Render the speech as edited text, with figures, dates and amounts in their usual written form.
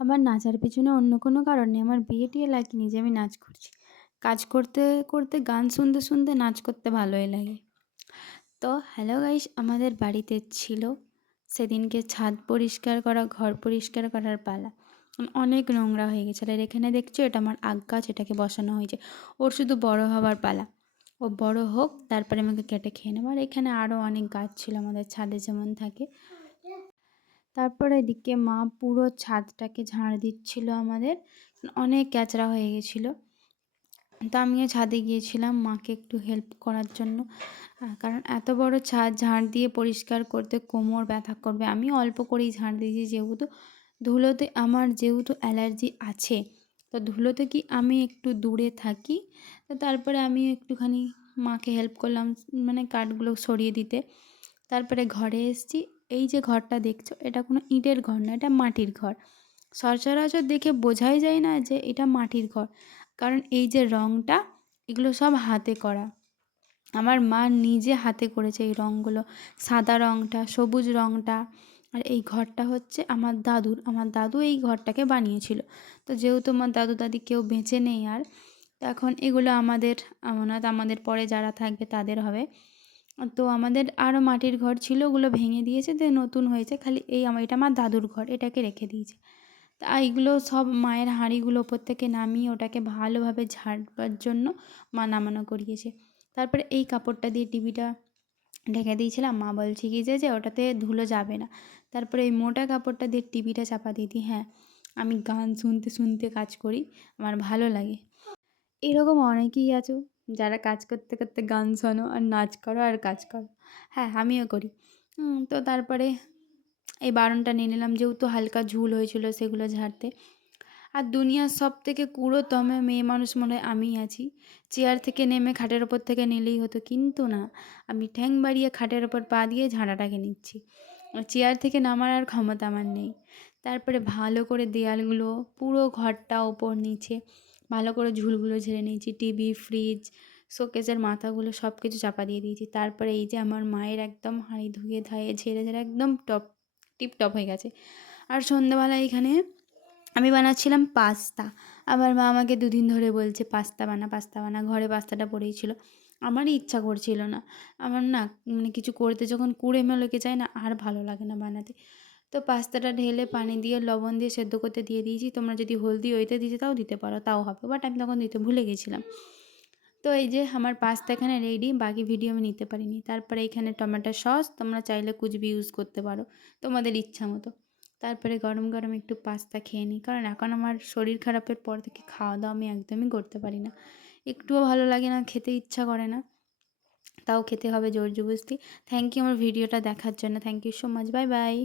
আমার নাচার পেছনে অন্য কোনো কারণ নেই। আমার বিয়ে-টিয়ে লাগেনি যে আমি নাচ করছি। কাজ করতে, করতে গান শুনতে, শুনতে নাচ করতে ভালোই লাগে। তো হ্যালো গাইস, আমাদের বাড়িতে ছিল সেদিনকে ছাদ পরিষ্কার করা, ঘর পরিষ্কার করার পালা। অনেক নোংরা হয়ে গেছিলো। আর এখানে দেখছো এটা আমার আগ গাছ, এটাকে বসানো হয়েছে। ওর শুধু বড় হবার পালা। ও বড় হোক, তারপরে আমাকে কেটে খেয়ে নেবো। আর এখানে আরও অনেক গাছ ছিল আমাদের ছাদে যেমন থাকে। তারপর এদিকে মা পুরো ছাদটাকে ঝাড় দিচ্ছিল আমাদের। অনেক ক্যাচড়া হয়ে গেছিলো। তো আমিও ছাদে গিয়েছিলাম মাকে একটু হেল্প করার জন্য। কারণ এত বড় ছাদ ঝাড় দিয়ে পরিষ্কার করতে কোমর ব্যথা করবে। আমি অল্প করেই ঝাড় দিয়েছি, যেহেতু ধুলোতে আমার যেহেতু অ্যালার্জি আছে। তো ধুলোতে কি আমি একটু দূরে থাকি। তো তারপরে আমি একটুখানি মাকে হেল্প করলাম, মানে কাঠগুলো সরিয়ে দিতে। তারপরে ঘরে এসেছি। এই যে ঘরটা দেখছো, এটা কোনো ইটের ঘর না, এটা মাটির ঘর। সচরাচর দেখে বোঝাই যায় না যে এটা মাটির ঘর, কারণ এই যে রঙটা, এগুলো সব হাতে করা। আমার মা নিজে হাতে করেছে এই রঙগুলো। সাদা রঙটা, সবুজ রঙটা। আর এই ঘরটা হচ্ছে আমার দাদুর। আমার দাদু এই ঘরটাকে বানিয়েছিল। তো যেহেতু আমার দাদু দাদি কেউ বেঁচে নেই আর, তো এখন এগুলো আমাদের আমানত, আমাদের পরে যারা থাকবে তাদের হবে। তো আমাদের আরও মাটির ঘর ছিল, ওগুলো ভেঙে দিয়েছে, দিয়ে নতুন হয়েছে। খালি এটা আমার দাদুর ঘর, এটাকে রেখে দিয়েছে। তা এইগুলো সব মায়ের হাঁড়িগুলো ওপর থেকে নামিয়ে ওটাকে ভালোভাবে ঝাড়বার জন্য মা নামানো করিয়েছে। তারপরে এই কাপড়টা দিয়ে টিভিটা ঢেকে দিয়েছিলাম। মা বলছে কি যে ওটাতে ধুলো যাবে না। তারপরে এই মোটা কাপড়টা দিয়ে টিভিটা চাপা দিয়ে দিই। হ্যাঁ, আমি গান শুনতে শুনতে কাজ করি, আমার ভালো লাগে। এরকম অনেকেই আছো যারা কাজ করতে করতে গান শোনো আর নাচ করো আর কাজ করো। হ্যাঁ, আমিও করি। তো তারপরে এই বারণটা নিয়ে নিলাম, যেহেতু হালকা ঝুল হয়েছিল সেগুলো ঝাড়তে। আর দুনিয়ার সবথেকে কুড়োতম মেয়ে মানুষ মনে হয় আমিই আছি। চেয়ার থেকে নেমে খাটের ওপর থেকে নিলেই হতো, কিন্তু না, আমি ঠ্যাং বাড়িয়ে খাটের ওপর পা দিয়ে ঝাঁটাটাকে নিচ্ছি। চেয়ার থেকে নামার আর ক্ষমতা আমার নেই। তারপরে ভালো করে দেয়ালগুলো, পুরো ঘরটা ওপর নিচে ভালো করে ঝুলগুলো ঝেড়ে নিয়েছি। টিভি, ফ্রিজ, শোকেসের মাথাগুলো সব কিছু চাপা দিয়ে দিয়েছি। তারপরে এই যে আমার মায়ের একদম হাঁড়ি ধুয়ে ধায়ে ঝেড়ে ঝেড়ে একদম টিপটপ হয়ে গেছে। আর সন্ধ্যাবেলা এখানে আমি বানাচ্ছিলাম পাস্তা। আমার মা আমাকে দুদিন ধরে বলছে পাস্তা বানা, পাস্তা বানা। ঘরে পাস্তাটা পড়েই ছিল। আমারই ইচ্ছা করছিল না। আমার না, মানে কিছু করতে যখন কুড়েমে লেগে যায় না, আর ভালো লাগে না বানাতে। তো পাস্তাটা ঢেলে পানি দিয়ে লবণ দিয়ে সেদ্ধ করতে দিয়ে দিয়েছি। তোমরা যদি হলদি ওইতে দিতে তাও দিতে পারো, তাও হবে। বাট আমি তখন দিতে ভুলে গেছিলাম। তো এই যে আমার পাস্তা এখানে রেডি। বাকি ভিডিও আমি নিতে পারিনি। তারপরে এখানে টমেটো সস, তোমরা চাইলে কুচবি ইউজ করতে পারো তোমাদের ইচ্ছা মতো। তারপরে গরম গরম একটু পাস্তা খেয়ে নিই, কারণ এখন আমার শরীর খারাপের পর থেকে খাওয়া দাওয়া আমি একদমই করতে পারি না। একটুও ভালো লাগে না, খেতে ইচ্ছা করে না, তাও খেতে হবে জোর জবরদস্তি। থ্যাংক ইউ আমার ভিডিওটা দেখার জন্য। Thank you so much. Bye by.